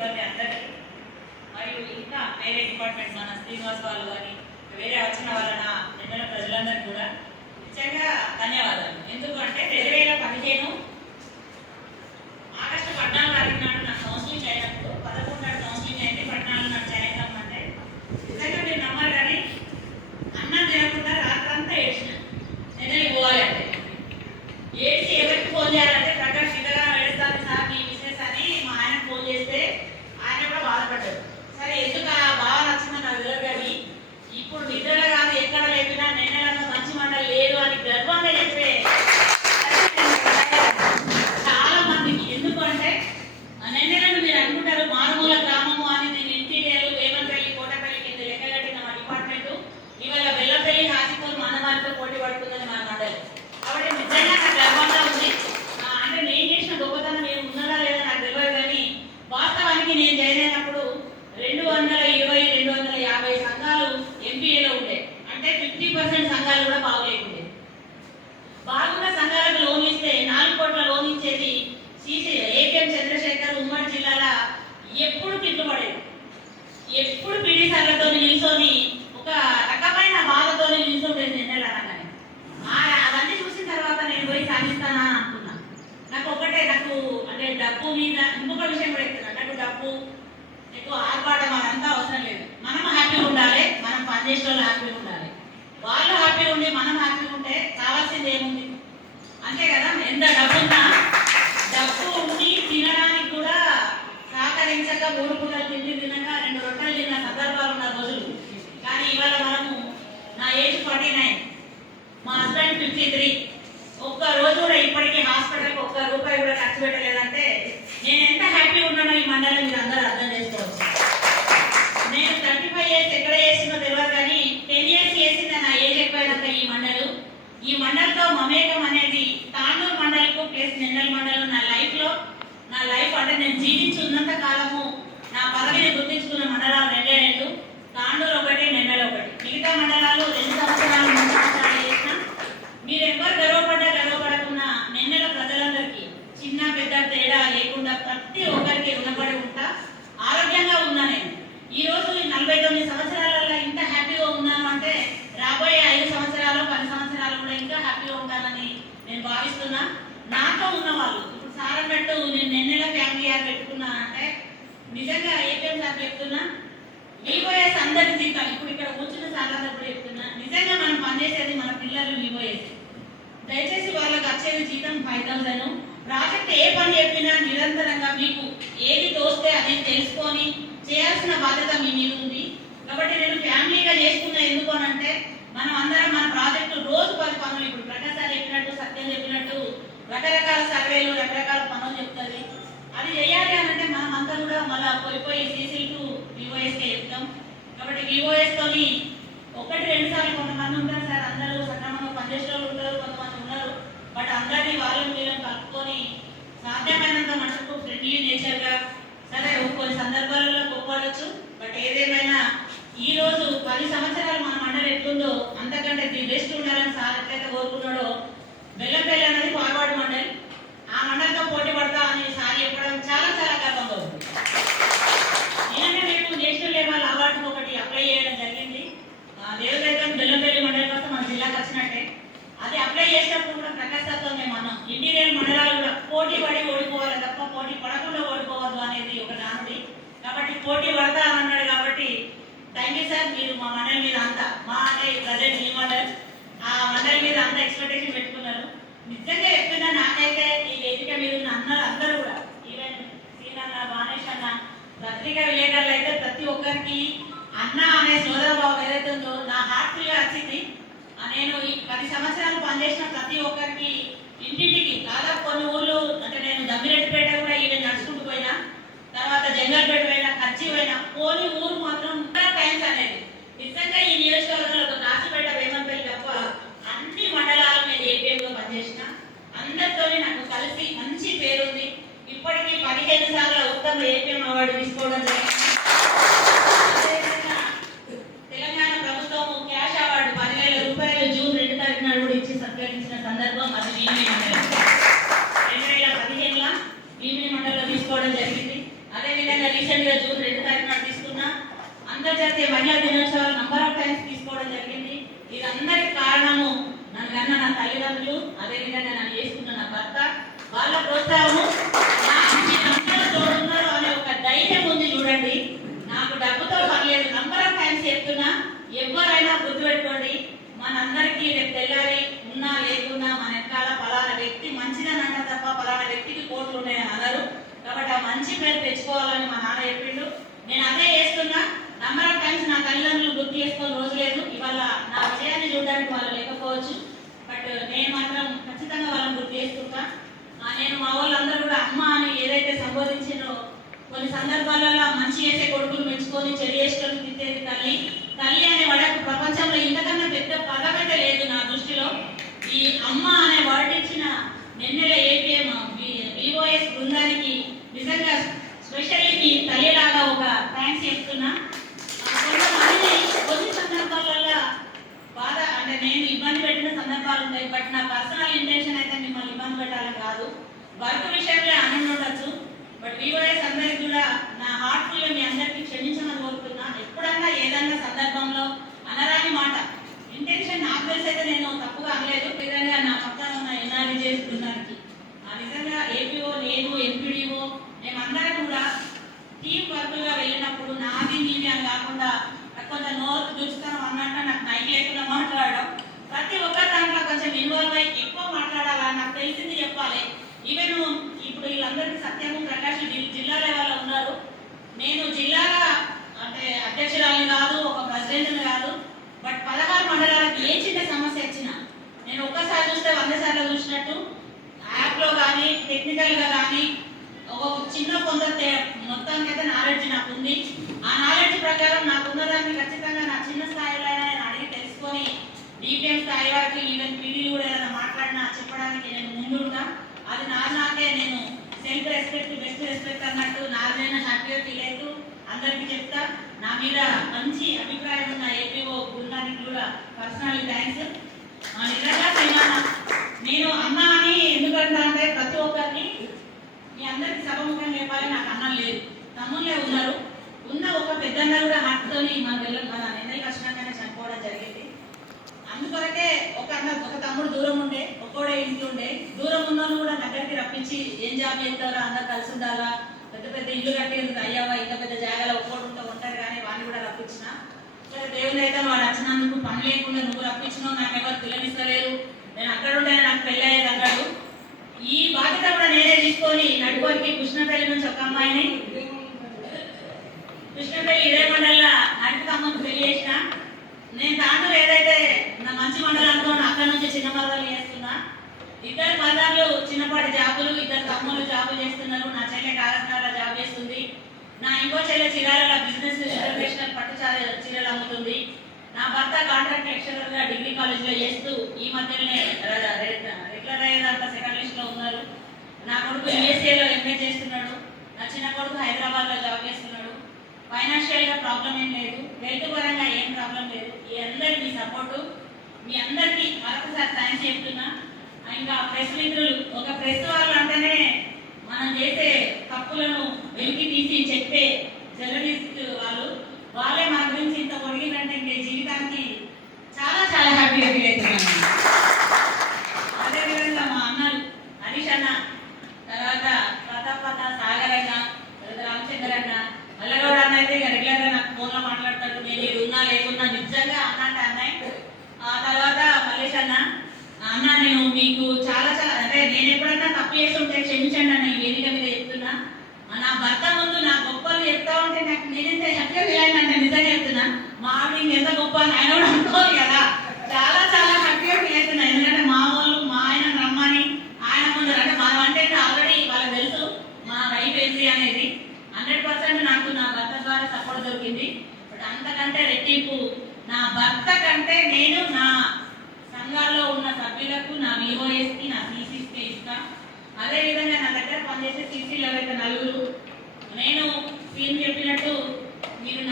సిబ్బంది అందరికీ మరియు ఇంకా వేరే డిపార్ట్మెంట్ మన శ్రీనివాస్ వాళ్ళు కానీ వేరే వచ్చిన వాళ్ళ నిన్న ప్రజలందరికీ కూడా నిజంగా ధన్యవాదాలు. ఎందుకంటే 2015 ఆగస్టు 14 తారీఖు నాడు నాకు కౌన్సిలింగ్ అయినప్పుడు 11 నాడు కౌన్సిలింగ్ అయితే 14 నాడు జాయిన్ అవ్వమంటే నిజంగా మీరు నమ్మారు కానీ అన్నం తినకుండా రాత్రంతా ఏడ్చిన నిన్నలు పోవాలి అంటే ఏడ్చి ఎవరికి ఫోన్ చేయాలంటే ప్రకాష్ ఇంతగా ఏడుస్తాను సార్ మీ మిస్సెస్ అని మా ఆయన ఫోన్ చేస్తే ఆయన కూడా బాధపడ్డాడు. సరే ఎందుకు ఆ బాగా నచ్చిందని నాకు తెలియదు కానీ ఇప్పుడు నిద్రలో కాదు ఎక్కడ లేపినా నిన్న మంచి మాట లేదు అని గర్వంగా చెప్పే చాలా మందికి. ఎందుకు అంటే నిన్నలను మీరు అనుకుంటారు మారుమూల గ్రామము అని నేను ఇంటీరియర్ వేమంపల్లి కోటపల్లి కింద లెక్క కట్టిన మా డిపార్ట్మెంట్ ఇవాళ బెల్లంపల్లి హాసిపూర్ మందమారితో పోటీ పడుతుందని మా మండలి. కాబట్టి నిజంగా నాకు గర్వంగా ఉంది. అంటే నేను చేసిన గొప్పతనం ఏమి ఉన్నదా లేదా నాకు తెలియదు కానీ వాస్తవానికి నేను జాయిన్ అయినప్పుడు 220-250 సంఘాలు ఎంపీఏలో ఉండే. అంటే 50% సంఘాలు కూడా బాగులేకుండే. బాగున్న సంఘాలకు లోన్ ఇస్తే 4 కోట్ల లోన్ ఇచ్చేది ఏపీఎం చంద్రశేఖర్ ఉమ్మడి జిల్లాల ఎప్పుడు తిట్టుబడేది. ఎప్పుడు పీడీసార్లతో నిల్చొని ఒక రకమైన బాధతో నిల్చుండేది నిన్నెల అనగానే. అవన్నీ చూసిన తర్వాత నేను పోయి సాధిస్తానా అనుకున్నా. నాకు అంటే డబ్బు మీద ఇంకొక విషయం కూడా చెప్తున్నా. నాకు డబ్బు ఎక్కువ ఆర్పాటం అదంతా అవసరం లేదు. మనం హ్యాపీగా ఉండాలి, మనం పనిచేసే వాళ్ళు హ్యాపీగా ఉండాలి. వాళ్ళు హ్యాపీగా ఉండి మనం హ్యాపీగా ఉంటే కావాల్సింది ఏముంది అంతే కదా. ఎంత డబ్బున్నా డబ్బు ఉండి తినడానికి కూడా సహకరించక 3 పూటలు తినక 2 రొట్టెలు తిన్న సందర్భాలు ఉన్న రోజులు. కానీ ఇవాళ మనము నా ఏజ్ 49, మా హస్బెండ్ 53, ఒక్క రోజు కూడా ఇప్పటికీ హాస్పిటల్కి ఒక్క రూపాయి కూడా ఖర్చు పెట్టలేదంటే నేను ఎంత హ్యాపీ ఉన్నానో ఈ మండలం మీరు అందరూ అర్థం చేసుకోవచ్చు. నేను 35 ఇయర్స్ ఎక్కడ చేసిందో తెలియదు కానీ 10 ఇయర్స్ చేసింది నా ఏజ్ ఎక్కువైనాక ఈ మండలితో మమేకం అనేది తాండూరు మండలకు ప్లస్ నెన్నెల మండలం నా లైఫ్ అంటే నేను జీవించి ఉన్నంత కాలము నా పదవిని గుర్తించుకున్న మండలాలు 2 తాండూరు 1, నెన్నెల 1. మిగతా మండలాలు 2 సంవత్సరాలు 3 సంవత్సరాలు చేసిన మీరు ఎవరు గర్వపడకున్నా నెన్నెల ప్రజలందరికీ చిన్న పెద్ద తేడా లేకుండా ప్రతి ఒక్కరికి రుణపడి ఉంటా. ఆరోగ్యంగా ఉన్నా నేను ఈ రోజు 49 సంవత్సరాలలో ఇంత హ్యాపీగా ఉన్నాను అంటే రాబోయే 5 సంవత్సరాలు 10 సంవత్సరాలు కూడా ఇంకా హ్యాపీగా ఉంటానని నేను భావిస్తున్నా. నాతో ఉన్న వాళ్ళు ఇప్పుడు సార్ అన్నట్టు నేను నెన్నెల ఫ్యామిలీ యాప్ పెట్టుకున్నా అంటే నిజంగా ఏపీఎం సార్ చెప్తున్నా వివోఎస్ అందరి జీతాలు ఇప్పుడు ఇక్కడ కూర్చున్న సార్లందరూ చెప్తున్నా నిజంగా మనం పనిచేసేది మన పిల్లలు వివోఎస్. దయచేసి వాళ్ళకి వచ్చేది జీతం 5000. ప్రాజెక్ట్ ఏ పని చెప్పినా నిరంతరంగా మీకు ఏది తోస్తే అది తెలుసుకొని చేయాల్సిన బాధ్యత మీ మీద ఉంది. కాబట్టి నేను ఫ్యామిలీగా చేసుకున్నా. ఎందుకు అనంటే మనం అందరం మన ప్రాజెక్టు రోజు 10 పనులు ఇప్పుడు ప్రకాశ్ సార్ చెప్పినట్టు సత్యం చెప్పినట్టు రకరకాల సర్వేలు రకరకాల పనులు చెప్తుంది. అది చేయాలి అనంటే మనం అంతా కూడా మళ్ళీ పోయి సీసీ టు వివోఎస్కే చెప్తాం. కాబట్టి వివోఎస్తోని 1-2 సార్లు కొంతమంది ఉంటారు సార్ అందరూ సక్రమంగా పనిచేసే వాళ్ళు ఉంటారు, కొంతమంది ఉన్నారు. బట్ అందరినీ వాళ్ళని వీళ్ళని కలుపుకొని సాధ్యమైనంత మనకు ఫ్రెండ్లీ నేచర్గా సరే కొన్ని సందర్భాలలో కోప్పడచ్చు. బట్ ఏదేమైనా ఈ రోజు 10 సంవత్సరాలు మన మండలి ఎట్లుందో అంతకంటే ది బెస్ట్ ఉండాలని సార్ ఎట్లయితే కోరుకున్నాడో బెల్లంపల్లి అనేది ఫార్వర్డ్ మండలి ఆ మండలితో పోటీ పడతా అని సార్ చెప్పడం చాలా చాలా గర్వంగా ఉంది. నిన్ననే నేను నేషనల్ లెవెల్ అవార్డుకు ఒకటి అప్లై చేయడం జరిగింది. దేవదైతం బెల్లంపల్లి మండలి కోసం మన జిల్లాకు వచ్చినట్టే అది అప్లై చేసినప్పుడు కూడా ప్రకాశ్ సార్తో మేము అన్నాం ఇంటీరియర్ మండలాలు కూడా పోటీ పడి ఓడిపోవాలి తప్ప పోటీ పడకుండా ఓడిపోవద్దు అనేది ఒక నానుడి. కాబట్టి పోటీ పడతా అని అన్నాడు. కాబట్టి థ్యాంక్ యూ సార్. మీరు మా మండలి మీద అంతా అంటే ప్రజెంట్ ఈ మండలి ఆ మండలి మీద అంత ఎక్స్పెక్టేషన్ పెట్టుకున్నారు. నిజంగా చెప్తున్నా నాకైతే ఈ వేదిక మీద ఉన్న అందరూ కూడా ఈవెన్ శ్రీనన్న బానేష్ అన్న పత్రికా విలేకరులు అయితే ప్రతి ఒక్కరికి అన్న అనే సోదర భావం ఏదైతే ఉందో నా హార్ట్ఫుల్గా వచ్చింది. నేను ఈ 10 సంవత్సరాలు పనిచేసిన ప్రతి ఒక్కరికి ఇంటింటికి దాదాపు కొన్ని ఊర్లు అంటే నేను దమ్మిరెడ్డిపేట కూడా ఈవెన్ నడుచుకుంటూ పోయినా, తర్వాత జంగల్పేట పోయినా, కచ్చి పోయినా, పోని ఊరు మాత్రం టైమ్స్ అనేది నిజంగా ఈ నియోజకవర్గంలో ఒక కాశీపేట వేమంపల్లి తప్ప అన్ని మండలాల మీద ఏపీఎంలో పనిచేసిన అందరితో నాకు కలిసి మంచి పేరుంది. ఇప్పటికీ 15 సార్లు ఉత్తమ ఏపీఎం అవార్డు తీసుకోవడం జరిగింది. తెలంగాణ ప్రభుత్వం క్యాష్ అవార్డు 10,000 రూపాయలు జూన్ 2 తారీఖు నాడు కూడా ఇచ్చి సత్కరించిన సందర్భం అది భీమిని మండలం 2015లో భీమిని మండలంలో తీసుకోవడం జరిగింది. అదేవిధంగా రీసెంట్ గా జూన్ 2 తారీఖున తీసుకున్నా. అంతర్జాతీయ మహిళా దినోత్సవాలు నంబర్ ఆఫ్ టైమ్స్ తీసుకోవడం జరిగింది. ఇదందరికి కారణము నన్ను కన్నా నా తల్లిదండ్రులు, అదేవిధంగా నన్ను చేసుకున్న నా భర్త, వాళ్ళ ప్రోత్సాహము, మీరందరూ తోడున్నారు అనే ఒక ధైర్యం ఉంది. చూడండి, నాకు డబ్బుతో పర్లేదు, నంబర్ ఆఫ్ టైమ్స్ చెప్తున్నా. ఎవరైనా గుర్తుపెట్టుకోండి, మనందరికీ రేపు తెల్లారి ఉన్నా లేకున్నా మన వెనకాల పలానా వ్యక్తి మంచిదని అంటారు తప్ప పలానా వ్యక్తికి కోట్లు ఉన్నాయని అనరు. కాబట్టి ఆ మంచి పేరు తెచ్చుకోవాలని మా నాన్న చెప్పిండు. నేను అదే చేస్తున్నా. నంబర్ ఆఫ్ టైమ్స్ నా తల్లిదండ్రులు గుర్తు చేసుకొని రోజు లేదు. ఇవాళ నా విజయాన్ని చూడడానికి వాళ్ళు లేకపోవచ్చు, బట్ నేను మాత్రం ఖచ్చితంగా వాళ్ళని గుర్తు చేసుకుంటా. నేను మా వాళ్ళందరూ కూడా అమ్మ అని ఏదైతే సంబోధించారో, కొన్ని సందర్భాలలో మంచి చేసే కొడుకులు మెచ్చుకొని చెడు చేసేటప్పుడు తిట్టేది తల్లి. తల్లి అనే వాడకు ప్రపంచంలో ఇంతకన్నా పెద్ద పదమైతే లేదు నా దృష్టిలో. ఈ అమ్మ అనే వర్డ్ ఇచ్చిన నిన్నెల ఏపీఎం విఓఎస్ బృందానికి నిజంగా స్పెషల్లీ మీ తల్లిలాగా ఒక థ్యాంక్స్ చెప్తున్నా. కొంతమంది కొన్ని సందర్భాలలో బాధ అంటే నేను ఇబ్బంది పెట్టిన సందర్భాలు ఉంటాయి, బట్ నా పర్సనల్ ఇంటెన్షన్ అయితే మిమ్మల్ని ఇబ్బంది పెట్టాలని కాదు. వర్క్ విషయంలో అని ఉండొచ్చు, బట్ విఓఎస్ అందరికి కూడా నా హార్ట్ఫుల్గా మీ అందరికీ క్షమించమని కోరుతున్నా. ఎప్పుడన్నా ఏదన్నా సందర్భంలో అనరాని మాట, ఇంటెన్షన్ నాకు తెలిసైతే నేను తప్పుగా అనలేదు. విధంగా నా పక్కన ఉన్న ఎన్ఆర్జీఎస్ బృందానికి నిజంగా ఏపీఓ, నేను, ఎంపీడీఓ, మేమందరం కూడా టీం వర్క్గా వెళ్ళినప్పుడు నాది నీది అని కాకుండా కొంచెం నోరు చూస్తాను అన్నట్టు నాకు నైట్ లేకుండా మాట్లాడడం, ప్రతి ఒక్క దాంట్లో కొంచెం ఇన్వాల్వ్ అయ్యి ఎక్కువ మాట్లాడాలని నాకు తెలిసింది చెప్పాలి. ఈవెన్ ఇప్పుడు వీళ్ళందరికీ సత్యము ప్రకాష్ జిల్లా లెవెల్లో ఉన్నారు. నేను జిల్లాగా అంటే అధ్యక్షురాలని కాదు, ఒక ప్రెసిడెంట్ని కాదు, బట్ 16 మండలాలకు ఏ చిన్న సమస్య వచ్చినా నేను ఒక్కసారి చూస్తే 100 సార్లు చూసినట్టు యాప్లో కానీ టెక్నికల్గా కానీ ఒక చిన్న కొంత మొత్తానికైతే నాలెడ్జ్ నాకు ఉంది. ఆ నాలెడ్జ్ ప్రకారం నాకున్న దాన్ని ఖచ్చితంగా నా చిన్న స్థాయిలో నేను అడిగి తెలుసుకొని డిపిఎం స్థాయి వరకు ఈవెన్ పీడీలు కూడా ఏదైనా మాట్లాడినా చెప్పడానికి నేను ముందుంటా. అది నాకే నేను సెల్ఫ్ రెస్పెక్ట్, బెస్ట్ రెస్పెక్ట్ అన్నట్టు నాకైనా హ్యాపీగా ఫీల్ అవుతూ అందరికీ చెప్తా. నా మీద మంచి అభిప్రాయం ఉన్న ఏపీఓ బృందానికి కూడా పర్సనల్ థ్యాంక్స్. నిజంగా నేను అన్న అని ఎందుకంటా అంటే ప్రతి ఒక్కరిని మీ అందరికి సభముఖం చెప్పాలి. నాకు అన్నం లేదు, తమ్ముళ్ళే ఉన్నారు. ఉన్న ఒక పెద్దన్న కూడా హార్ట్తోని మన నిర్ణయ కష్టంగానే చనిపోవడం జరిగింది. అందుకొరకే ఒక తమ్ముడు దూరం ఉండే, ఒక్కోడే ఇంటి ఉండే, దూరం ఉన్నోళ్ళు కూడా దగ్గరికి రప్పించి ఏం జాబ్ చేస్తారా, అందరు కలిసి ఉండాలా, పెద్ద పెద్ద ఇల్లు కట్టేందుకు అయ్యావా, ఇంత పెద్ద జాగాలో ఒక్కోడు ఉంటే ఉంటారు కానీ వాడిని కూడా రప్పించిన. దేవుని అయితే వాడు వచ్చినందుకు పని లేకుండా నువ్వు రప్పించినావు, నాకు ఎవరు పిల్లనిస్తలేరు, నేను అక్కడ ఉంటే నాకు పెళ్ళి అయ్యేది అన్నాడు. ఈ బాధ్యత కూడా నేనే తీసుకొని నడుకోరికి కృష్ణపల్లి నుంచి ఒక అమ్మాయిని, కృష్ణపల్లి ఇదే మండలంలో నడుపుకమ్మకు పెళ్లి చేసిన. నేను దాంట్లో ఏదైతే నా మంచి మండలం అనుకోండి అక్కడ నుంచి చిన్న మరదలు చేస్తున్నా. ఇద్దరు మరదలు చిన్నపాటి జాబులు, ఇద్దరు తమ్ముళ్ళు జాబులు చేస్తున్నారు. నా చెల్లె కాగజ్నగర్లో జాబ్ చేస్తుంది. నా ఇంకో చెల్లె చీరాల బిజినెస్ ఇంటర్నేషనల్ పట్టు చీరలు అమ్ముతుంది. నా భర్త కాంట్రాక్ట్ లెక్చరర్ గా డిగ్రీ కాలేజ్లో చేస్తూ ఈ మధ్యలోనే రెగ్యులర్ అయ్యేదాకా సెకండ్ లిస్ట్ లో ఉన్నారు. నా కొడుకు యూఎస్ఏలో ఎంఏ చేస్తున్నాడు. నా చిన్న కొడుకు హైదరాబాద్ లో జాబ్ చేస్తున్నాడు. ఫైనాన్షియల్ గా ప్రాబ్లం ఏం లేదు, హెల్త్ పరంగా ఏం ప్రాబ్లం లేదు. ఈ అందరి మీ సపోర్టు, మీ అందరికీ మరొకసారి థ్యాంక్స్ చెప్తున్నా. ఇంకా ప్రెస్ మిత్రులు, ఒక ప్రెస్ వాళ్ళు అంటేనే మనం చేసే తప్పులను వెలికి తీసి చెప్పే జర్నలిస్ట్ వాళ్ళే మన గురించి ఇంత పొడిగిందంటే ఇంకే జీవితానికి చాలా చాలా హ్యాపీగా ఫీల్ అవుతున్నాను. అదేవిధంగా మా అన్నలు హరీష్ అన్న, తర్వాత ప్రతాప్ అన్న, సాగర్ అన్న, రామచంద్ర అన్న, అల్లగౌడ అన్న అయితే రెగ్యులర్ గా నాకు ఫోన్ లో మాట్లాడతాడు. నేను ఇది ఉన్నా లేకున్నా నిజంగా అన్న అంటే అన్నయ్య. ఆ తర్వాత మల్లేష్ అన్న, అన్న నేను మీకు చాలా చాలా అంటే నేను ఎప్పుడన్నా తప్పు చేస్తుంటే క్షమించండి అన్న, ఈ వేదిక మీద చెప్తున్నా. నా భర్త ముందు నా గొప్పలు చెప్తా ఉంటే నాకు నేనైతే హ్యాపీగా ఫీల్ అయినా నిజంగా చెప్తున్నా. మా ఆవిడ ఎంత గొప్ప అని ఆయన కూడా అనుకోవాలి కదా, చాలా చాలా హ్యాపీగా ఫీల్ అవుతున్నా. ఎందుకంటే మా వాళ్ళు మా ఆయన రమ్మని ఆయన ముందు అంటే మనం అంటే ఆల్రెడీ వాళ్ళకి తెలుసు మా వైఫ్ ఏంటి అనేది. 100% నాకు నా భర్త ద్వారా సపోర్ట్ దొరికింది. బట్ అంతకంటే రెట్టింపు నా భర్త కంటే నేను నా సంఘాల్లో ఉన్న సభ్యులకు, నా విఓఎస్కి, నా సీసీకి ఇస్తా. అదేవిధంగా నా దగ్గర పనిచేసే సీసీలు ఎవరైతే 4, నేను సీఎం చెప్పినట్టు మీరు